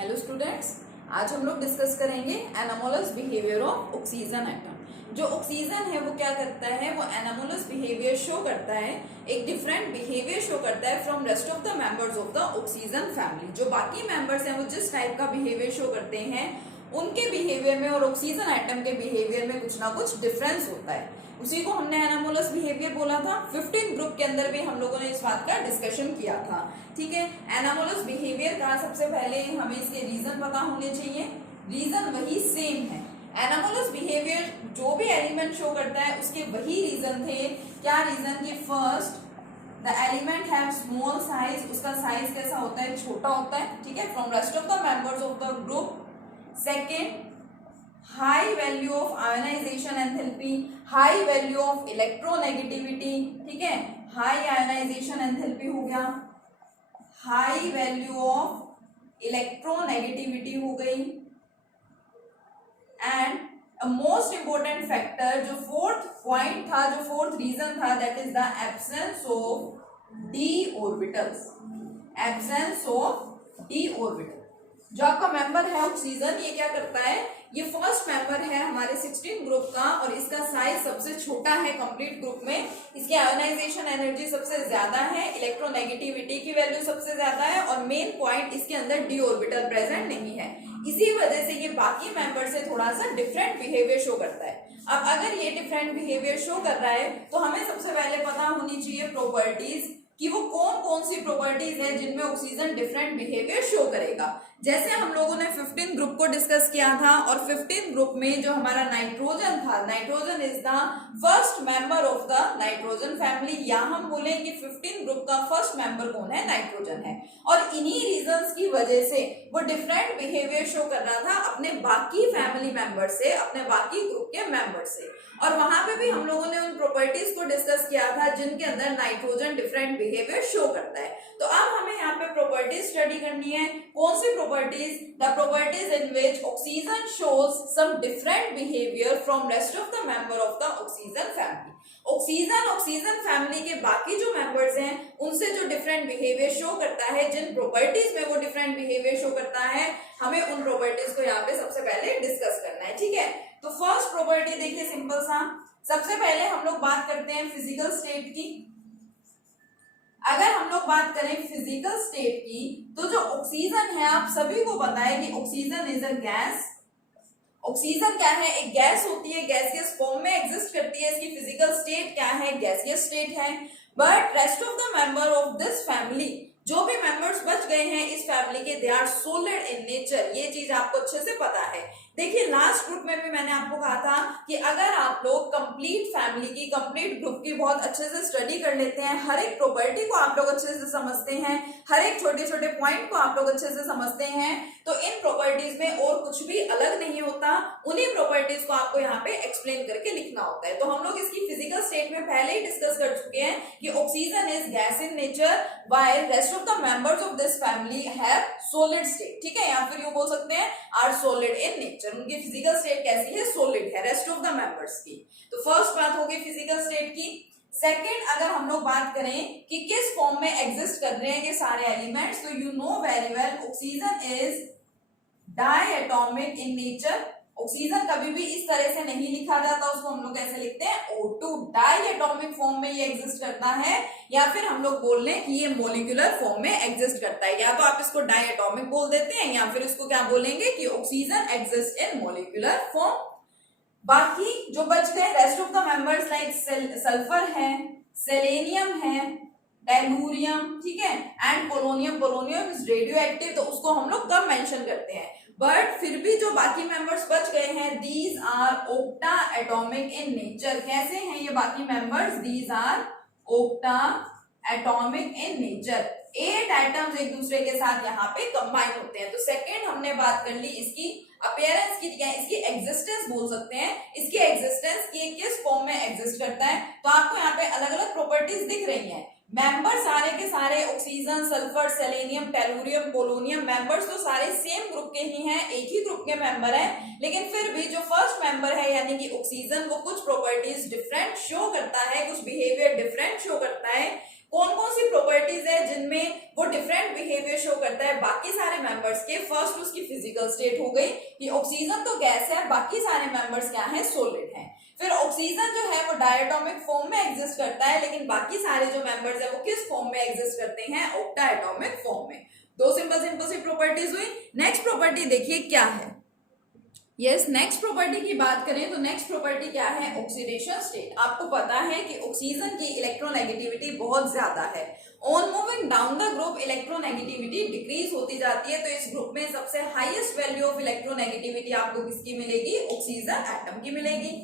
Hello students, आज हम लोग डिस्कस करेंगे anomalous behaviour of oxygen atom. जो ऑक्सीजन है वो क्या करता है, वो एनामोलस बिहेवियर शो करता है, एक डिफरेंट बिहेवियर शो करता है from rest of the members of the oxygen family. जो बाकी मेंबर्स हैं वो जिस टाइप का बिहेवियर शो करते हैं उनके बिहेवियर में और ऑक्सीजन एटम के बिहेवियर में कुछ ना कुछ डिफरेंस होता है। उसी को हमने एनामोलस बिहेवियर बोला था। 15 ग्रुप के अंदर भी हम लोगों ने इस बात का डिस्कशन किया था। ठीक है, एनामोलस बिहेवियर का सबसे पहले हमें इसके रीजन पता होने चाहिए। रीजन वही सेम है। एनामोलस बिहेवियर जो भी एलिमेंट शो करता है उसके वही रीजन थे। क्या रीजन? कि first the element have small size, उसका साइज कैसा होता है? छोटा होता है। ठीक है, from rest of the members of the group. Second, high value of ionisation enthalpy, high value of electronegativity. ठीक है, हाई आयोनाइजेशन एंथैल्पी हो गया, हाई वैल्यू ऑफ इलेक्ट्रोनेगेटिविटी हो गई। एंड मोस्ट इंपोर्टेंट फैक्टर जो फोर्थ पॉइंट था, जो fourth reason था, that is the absence of D orbitals. Absence of D orbital. जो आपका मेंबर है ऑक्सीजन, ये क्या करता है? ये फर्स्ट मेंबर है हमारे 16 ग्रुप का और इसका साइज सबसे छोटा है कंप्लीट ग्रुप में। इसकी आयोनाइजेशन एनर्जी सबसे ज्यादा है, इलेक्ट्रोनेगेटिविटी की वैल्यू सबसे ज्यादा है और मेन पॉइंट इसके अंदर डी ऑर्बिटल प्रेजेंट नहीं है। इसी वजह से ये बाकी मेंबर से थोड़ा सा डिफरेंट बिहेवियर शो करता है। अब अगर ये डिफरेंट बिहेवियर शो कर रहा है तो हमें सबसे पहले पता होनी चाहिए प्रॉपर्टीज कि वो कौन कौन सी प्रॉपर्टीज है जिनमें ऑक्सीजन डिफरेंट बिहेवियर शो करेगा। जैसे हम लोगों ने 15 ग्रुप को डिस्कस किया था और 15 ग्रुप में जो हमारा नाइट्रोजन था, nitrogen is the first member of the nitrogen family, या हम बोले कि 15 ग्रुप का फर्स्ट मेंबर कौन है? नाइट्रोजन है। और इन्हीं रीजंस की वजह से वो डिफरेंट बिहेवियर शो कर रहा था अपने बाकी फैमिली मेंबर से, अपने बाकी ग्रुप के मेंबर से। और वहां पे भी हम लोगों ने उन प्रॉपर्टीज को डिस्कस किया था जिनके अंदर नाइट्रोजन डिफरेंट बिहेवियर शो करता है। तो अब हमें यहाँ पे प्रॉपर्टीज स्टडी करनी है। कौन सी properties? The properties in which oxygen shows some different behaviour from rest of the member of the oxygen family. Oxygen family के बाकी जो मेंबर्स हैं उनसे जो डिफरेंट बिहेवियर शो करता है, जिन प्रॉपर्टीज में वो डिफरेंट बिहेवियर शो करता है, हमें उन प्रॉपर्टीज को यहाँ पे सबसे पहले डिस्कस करना है। ठीक है, तो फर्स्ट प्रॉपर्टी देखिए, सिंपल सा। सबसे पहले हम लोग बात करते हैं फिजिकल स्टेट की। अगर हम लोग बात करें फिजिकल स्टेट की, तो जो ऑक्सीजन है, आप सभी को पता है कि oxygen is a gas. Oxygen क्या है? एक गैस होती है, गैसियस फॉर्म में एग्जिस्ट करती है। इसकी फिजिकल स्टेट क्या है? गैसियस स्टेट है। But rest of the member of this family, जो भी मेंबर्स बच गए हैं इस फैमिली के, they are solid in nature. ये चीज आपको अच्छे से पता है। देखिए, लास्ट ग्रुप में भी मैंने आपको कहा था कि अगर आप लोग कंप्लीट फैमिली की, कंप्लीट ग्रुप की बहुत अच्छे से स्टडी कर लेते हैं, हर एक प्रॉपर्टी को आप लोग अच्छे से समझते हैं, हर एक छोटे छोटे पॉइंट को आप लोग अच्छे से समझते हैं, तो इन प्रॉपर्टीज में और कुछ भी अलग नहीं होता। उन्हीं प्रॉपर्टीज को आपको यहाँ पे एक्सप्लेन करके लिखना होता है। तो हम लोग इसकी फिजिकल स्टेट में पहले ही डिस्कस कर चुके हैं कि oxygen is gas in nature while rest of the members of this family have solid state. ठीक है, या फिर यूं बोल सकते हैं आर सॉलिड इन नेचर। उनकी फिजिकल स्टेट कैसी है? सॉलिड है रेस्ट ऑफ द मेंबर्स की। तो फर्स्ट बात होगी फिजिकल स्टेट की। सेकेंड, अगर हम लोग बात करें कि किस फॉर्म में एग्जिस्ट कर रहे हैं ये सारे एलिमेंट्स, तो you know very well oxygen is diatomic in nature. Oxygen कभी भी इस तरह से नहीं लिखा जाता, उसको हम लोग कैसे लिखते हैं? O2। डायटोमिक फॉर्म में ये एग्जिस्ट करता है, या फिर हम लोग बोल लें कि ये मॉलिक्यूलर फॉर्म में एग्जिस्ट करता है। या तो आप इसको डायटोमिक बोल देते हैं, या फिर इसको क्या बोलेंगे कि oxygen exist in molecular form. बाकी जो बच गए rest of the members, like sulphur है, सेलेनियम है, टेलूरियम, ठीक है, and polonium. Polonium is radio active, तो उसको हम लोग कब मेंशन करते हैं। बट फिर भी जो बाकी मेंबर्स बच गए हैं, these are octa atomic in nature. कैसे हैं ये बाकी members? These are octa atomic in nature. 8 atoms एक दूसरे के साथ यहाँ पे कंबाइन होते हैं। तो सेकेंड हमने बात कर ली इसकी अपीयरेंस की, क्या इसकी एग्जिस्टेंस बोल सकते हैं। इसकी एग्जिस्टेंस की किस फॉर्म में एग्जिस्ट करता है, तो आपको यहाँ पे अलग अलग प्रॉपर्टीज दिख रही हैं। मेंबर सारे के सारे oxygen, sulphur, selenium, tellurium, polonium, members तो सारे सेम ग्रुप के ही हैं, एक ही ग्रुप के मेंबर हैं, लेकिन फिर भी जो फर्स्ट मेंबर है यानी कि ऑक्सीजन, वो कुछ प्रॉपर्टीज डिफरेंट शो करता है, कुछ बिहेवियर डिफरेंट शो करता है। कौन कौन सी प्रॉपर्टीज है जिनमें वो डिफरेंट बिहेवियर शो करता है बाकी सारे मेंबर्स के। फर्स्ट उसकी फिजिकल स्टेट हो गई कि ऑक्सीजन तो गैस है, बाकी सारे मेंबर्स क्या है, सॉलिड हैं। फिर ऑक्सीजन जो है वो डायटोमिक फॉर्म में एग्जिस्ट करता है, लेकिन बाकी सारे जो मेंबर्स है वो किस फॉर्म में एग्जिस्ट करते हैं, ऑक्टाएटॉमिक फॉर्म में। दो सिंपल सिंपल सी प्रॉपर्टीज हुई। नेक्स्ट प्रॉपर्टी देखिए क्या है। यस, नेक्स्ट प्रॉपर्टी की बात करें तो नेक्स्ट प्रॉपर्टी क्या है, ऑक्सीडेशन स्टेट। आपको पता है कि ऑक्सीजन की इलेक्ट्रोनेगेटिविटी बहुत ज्यादा है। On moving down the group electronegativity decrease होती जाती है। तो इस ग्रुप में सबसे हाईएस्ट वैल्यू ऑफ इलेक्ट्रोनेगेटिविटी आपको किसकी मिलेगी, ऑक्सीजन एटम की मिलेगी।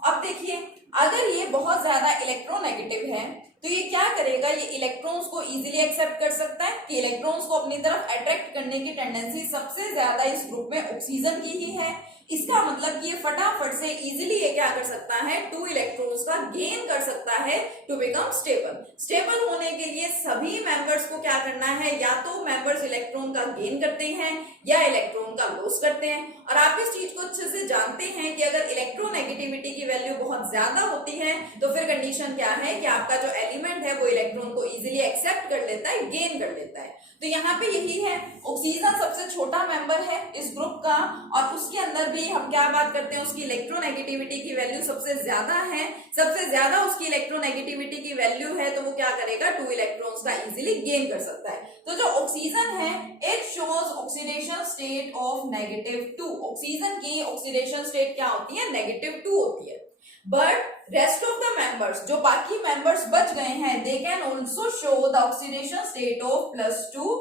अब देखिए, अगर ये बहुत ज्यादा इलेक्ट्रोनेगेटिव है तो ये क्या करेगा, ये इलेक्ट्रॉन्स को इजीली एक्सेप्ट कर सकता है कि इलेक्ट्रॉन्स को अपनी तरफ अट्रैक्ट करने की टेंडेंसी सबसे ज्यादा इस ग्रुप में ऑक्सीजन की ही है। इसका मतलब कि ये फटाफट से इजीली ये क्या कर सकता है, 2 इलेक्ट्रॉन्स का गेन कर सकता है टू बिकम स्टेबल। स्टेबल होने के लिए सभी मेंबर्स को क्या करना है, या तो मेंबर्स इलेक्ट्रॉन का गेन करते हैं या इलेक्ट्रॉन का लॉस करते हैं। और आप इस चीज को अच्छे से जानते हैं कि अगर इलेक्ट्रोनेगेटिविटी की वैल्यू बहुत ज्यादा होती है तो फिर कंडीशन क्या है कि आपका जो एलिमेंट है वो इलेक्ट्रॉन को इजीली एक्सेप्ट कर लेता है, गेन कर लेता है। तो यहाँ पे यही है, ऑक्सीजन सबसे छोटा मेंबर है इस ग्रुप का, और उसके अंदर भी हम क्या बात करते हैं, उसकी इलेक्ट्रोनेगेटिविटी की वैल्यू सबसे ज्यादा है। सबसे ज्यादा उसकी इलेक्ट्रोनेगेटिविटी की वैल्यू है तो वो क्या करेगा, 2 इलेक्ट्रॉन्स का इजीली गेन कर सकता है। तो जो ऑक्सीजन है, it shows oxidation state of -2। Oxygen की ऑक्सीडेशन स्टेट क्या होती है, -2 होती है। But rest of the members, जो बाकी मेंबर्स बच गए हैं, they can also show the oxidation state of +2,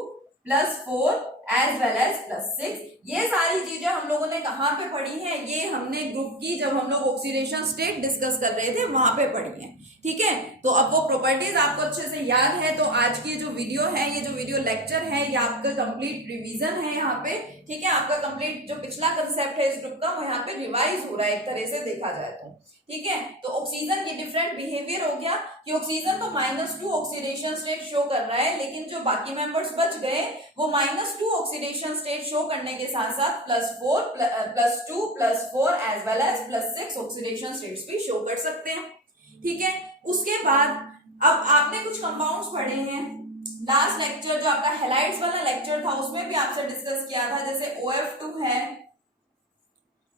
+4 as well as +6। ये सारी चीजें हम लोगों ने कहां पे पढ़ी हैं, ये हमने ग्रुप की जब हम लोग ऑक्सीडेशन स्टेट डिस्कस कर रहे थे वहां पे पढ़ी हैं। ठीक है, तो अब वो प्रॉपर्टीज आपको अच्छे से याद है। तो आज की जो वीडियो है, ये जो वीडियो लेक्चर है, ये आपका कंप्लीट रिवीजन है यहाँ पे। ठीक है, आपका कंप्लीट जो पिछला कंसेप्ट है इस ग्रुप का वो यहाँ पे रिवाइज हो रहा है एक तरह से देखा जाए तो। ठीक है, तो ऑक्सीजन की डिफरेंट बिहेवियर हो गया कि ऑक्सीजन तो -2 ऑक्सीडेशन स्टेट शो कर रहा है, लेकिन जो बाकी मेंबर्स बच गए वो -2 ऑक्सीडेशन स्टेट शो करने के साथ साथ +4, +2, +4 as well as +6 oxidation states भी शो कर सकते हैं। ठीक है, उसके बाद अब आपने कुछ कंपाउंड्स पढ़े हैं लास्ट लेक्चर, जो आपका हैलाइड्स वाला लेक्चर था उसमें भी आपसे डिस्कस किया था, जैसे OF2 है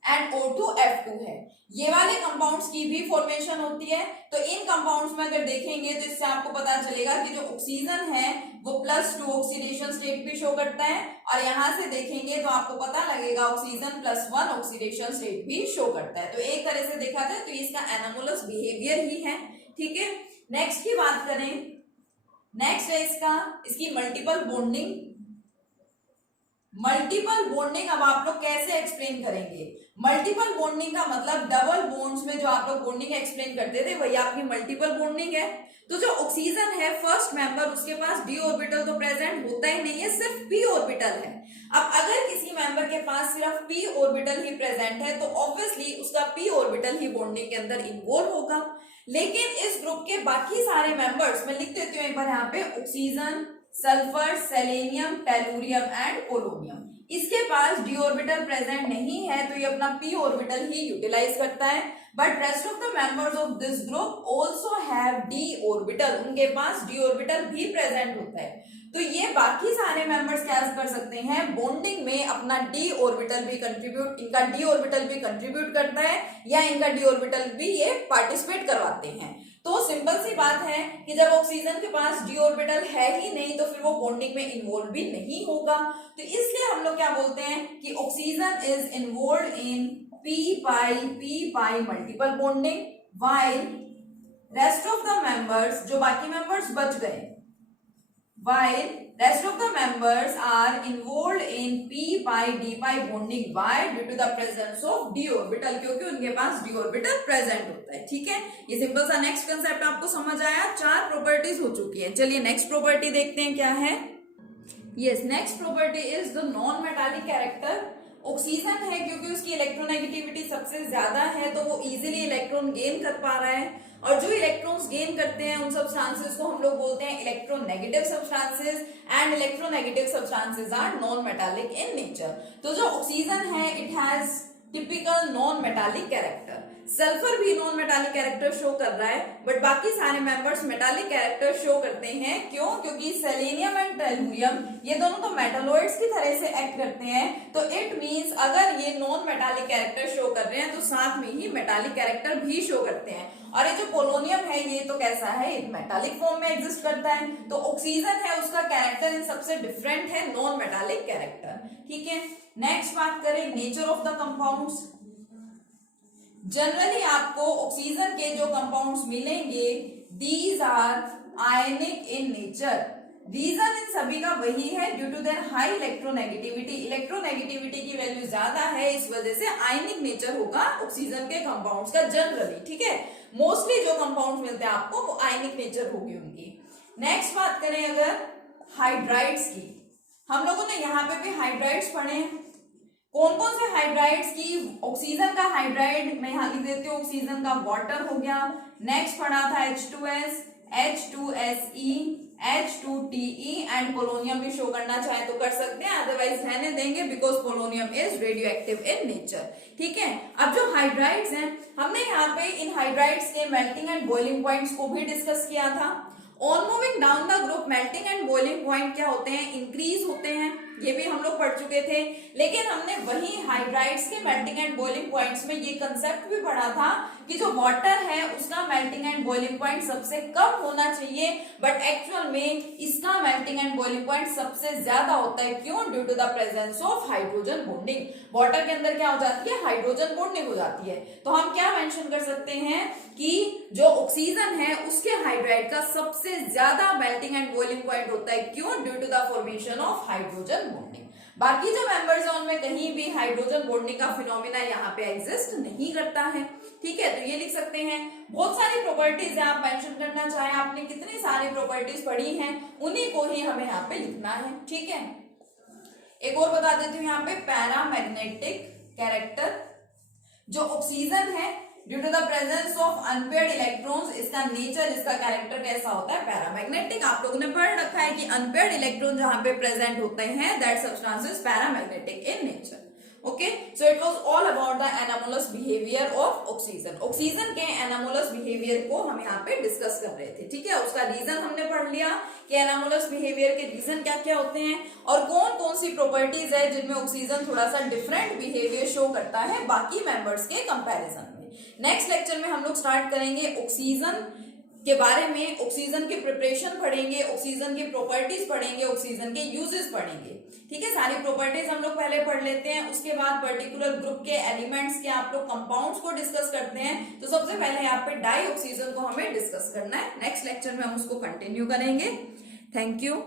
एंड O2F2 है। ये वाले कंपाउंड्स की भी फॉर्मेशन होती है। तो इन कंपाउंड्स में अगर देखेंगे तो इससे आपको पता चलेगा कि जो ऑक्सीजन है वो +2 ऑक्सीडेशन स्टेट भी शो करता है, और यहां से देखेंगे तो आपको पता लगेगा ऑक्सीजन +1 ऑक्सीडेशन स्टेट भी शो करता है। तो एक तरह से देखा जाए तो इसका एनामोलस बिहेवियर ही है। ठीक है, नेक्स्ट की बात करें, नेक्स्ट है इसकी मल्टीपल बॉन्डिंग। मल्टीपल बॉन्डिंग अब आप लोग कैसे एक्सप्लेन करेंगे, मल्टीपल बॉन्डिंग का मतलब डबल बॉन्ड्स में जो आप लोग बॉन्डिंग एक्सप्लेन करते थे वही आपकी मल्टीपल बॉन्डिंग है। तो जो ऑक्सीजन है फर्स्ट मेंबर, उसके पास d ऑर्बिटल तो प्रेजेंट होता ही नहीं है, सिर्फ p ऑर्बिटल है। अब अगर किसी मेंबर के पास सिर्फ p ऑर्बिटल ही प्रेजेंट है तो ऑब्वियसली उसका p ऑर्बिटल ही बॉन्डिंग के अंदर इन्वॉल्व होगा। लेकिन इस ग्रुप के बाकी सारे मेंबर्स, मैं लिख देती हूँ एक बार यहाँ पे, oxygen, sulphur, selenium, tellurium and polonium, इसके पास d ऑर्बिटल प्रेजेंट नहीं है तो ये अपना p ऑर्बिटल ही यूटिलाइज करता है। But rest of the members of this group also have d orbital, उनके पास d ऑर्बिटल भी प्रेजेंट होता है। तो ये बाकी सारे मेंबर्स क्या कर सकते हैं, बॉन्डिंग में अपना d ऑर्बिटल भी कंट्रीब्यूट, इनका d ऑर्बिटल भी कंट्रीब्यूट करता है या इनका d ऑर्बिटल भी ये पार्टिसिपेट करवाते हैं। तो सिंपल सी बात है कि जब ऑक्सीजन के पास d ऑर्बिटल है ही नहीं तो फिर वो बॉन्डिंग में इन्वॉल्व भी नहीं होगा। तो इसलिए हम लोग क्या बोलते हैं कि oxygen is involve in p-pi multiple bonding, while rest of the members, जो बाकी मेंबर्स बच गए, while rest of the members are involved in p-pi-d-pi bonding. Why? Due to the presence of d orbital, क्योंकि उनके पास d orbital present होता है। ठीक है, ये सिंपल सा नेक्स्ट कंसेप्ट आपको समझ आया। 4 प्रॉपर्टीज हो चुकी है। चलिए नेक्स्ट प्रॉपर्टी देखते हैं क्या है। Yes, next property is the non metallic character. Oxygen है क्योंकि उसकी इलेक्ट्रोनेगेटिविटी सबसे ज्यादा है तो वो इजीली इलेक्ट्रॉन गेन कर पा रहा है, और जो इलेक्ट्रॉन्स गेन करते हैं उन सब्सटेंसेस को हम लोग बोलते हैं electronegative substances, and electronegative substances are non metallic in nature. तो जो ऑक्सीजन है it has typical non metallic character. Sulphur भी नॉन मेटालिक कैरेक्टर शो कर रहा है, बट बाकी सारे मेंबर्स मेटालिक कैरेक्टर शो करते हैं। क्यों? क्योंकि सेलेनियम एंड टेलुरियम ये दोनों तो मेटालॉइड्स की तरह से एक्ट करते हैं, तो इट मींस अगर ये नॉन मेटालिक कैरेक्टर शो कर रहे हैं तो साथ में ही मेटालिक कैरेक्टर भी शो करते हैं। और ये जो पोलोनियम है ये तो कैसा है, मेटालिक फॉर्म में एग्जिस्ट करता है, तो ऑक्सीजन है उसका कैरेक्टर इन सबसे डिफरेंट है, नॉन मेटालिक कैरेक्टर। ठीक है, नेक्स्ट बात करें nature of the compounds. Generally आपको ऑक्सीजन के जो कंपाउंड्स मिलेंगे these are ionic in nature. Reason इन सभी का वही है, due to their high electronegativity. Electronegativity की वैल्यू ज्यादा है, इस वजह से आयनिक नेचर होगा ऑक्सीजन के कंपाउंड्स का जनरली। ठीक है, मोस्टली जो कंपाउंड्स मिलते हैं आपको वो आयनिक नेचर होगी उनकी। नेक्स्ट बात करें अगर हाइड्राइड्स की, हम लोगों ने यहाँ पे भी हाइड्राइड्स पढ़े हैं। कौन कौन से हाइड्राइड्स की? ऑक्सीजन का हाइड्राइड मैं यहाँ लिख देती हूँ, ऑक्सीजन का वाटर हो गया। नेक्स्ट पढ़ा था H2S, H2SE, H2TE and polonium भी शो करना चाहे तो कर सकते हैं, अदरवाइज रहने देंगे because polonium is radio active in nature. ठीक है, अब जो हाइड्राइड्स हैं हमने यहाँ पे इन हाइड्राइड्स के मेल्टिंग एंड बॉइलिंग पॉइंट्स को भी डिस्कस किया था। On moving down the group melting and boiling point क्या होते हैं? इंक्रीज होते हैं, ये भी हम लोग पढ़ चुके थे। लेकिन हमने वही हाइड्राइड्स के मेल्टिंग एंड बॉइलिंग पॉइंट्स में ये कंसेप्ट भी पढ़ा था कि जो वाटर है उसका मेल्टिंग एंड बॉइलिंग पॉइंट सबसे कम होना चाहिए, बट एक्चुअल में इसका मेल्टिंग एंड बॉइलिंग पॉइंट सबसे ज्यादा होता है। क्यों? Due to the presence of hydrogen bonding. Water के अंदर क्या हो जाती है? हाइड्रोजन बॉन्डिंग हो जाती है। तो हम क्या मेंशन कर सकते हैं कि जो ऑक्सीजन है उसके हाइड्राइड का सबसे ज्यादा मेल्टिंग एंड बॉइलिंग पॉइंट होता है। क्यों? Due to the formation of hydrogen bonding. बाकी जो मेंबर्स हैं उनमें कहीं भी हाइड्रोजन बॉन्डिंग का फिनोमिना यहाँ पे एग्जिस्ट नहीं करता है। ठीक है, तो ये लिख सकते हैं। बहुत सारी प्रॉपर्टीज है, आप मेंशन करना चाहे आपने कितनी सारी प्रॉपर्टीज पढ़ी हैं उन्हीं को ही हमें यहाँ पे लिखना है। ठीक है, एक और बता देती हूँ यहाँ पे पैरामैग्नेटिक कैरेक्टर। जो ऑक्सीजन है due to the presence of unpaired electrons, इसका नेचर, इसका कैरेक्टर कैसा होता है? पैरामैग्नेटिक। आप लोगों ने पढ़ रखा है कि अनपेयर्ड इलेक्ट्रॉन जहां पे प्रेजेंट होते हैं that substance is paramagnetic in nature. Okay, so it was all about the anomalous behaviour of oxygen. Oxygen के एनामोलस बिहेवियर को हम यहाँ पे डिस्कस कर रहे थे। ठीक है, उसका रीजन हमने पढ़ लिया कि एनामोलस बिहेवियर के रीजन क्या क्या होते हैं और कौन कौन सी प्रॉपर्टीज है जिनमें ऑक्सीजन थोड़ा सा डिफरेंट बिहेवियर शो करता है बाकी मेंबर्स के कंपैरिजन में। नेक्स्ट लेक्चर में हम लोग स्टार्ट करेंगे ऑक्सीजन के बारे में, ऑक्सीजन के प्रिपरेशन पढ़ेंगे, ऑक्सीजन की प्रॉपर्टीज पढ़ेंगे, ऑक्सीजन के यूजेस पढ़ेंगे। ठीक है, सारी प्रॉपर्टीज हम लोग पहले पढ़ लेते हैं, उसके बाद पर्टिकुलर ग्रुप के एलिमेंट्स के आप लोग कंपाउंड्स को डिस्कस करते हैं। तो सबसे पहले यहाँ पे डाई ऑक्सीजन को हमें डिस्कस करना है। नेक्स्ट लेक्चर में हम उसको कंटिन्यू करेंगे। Thank you.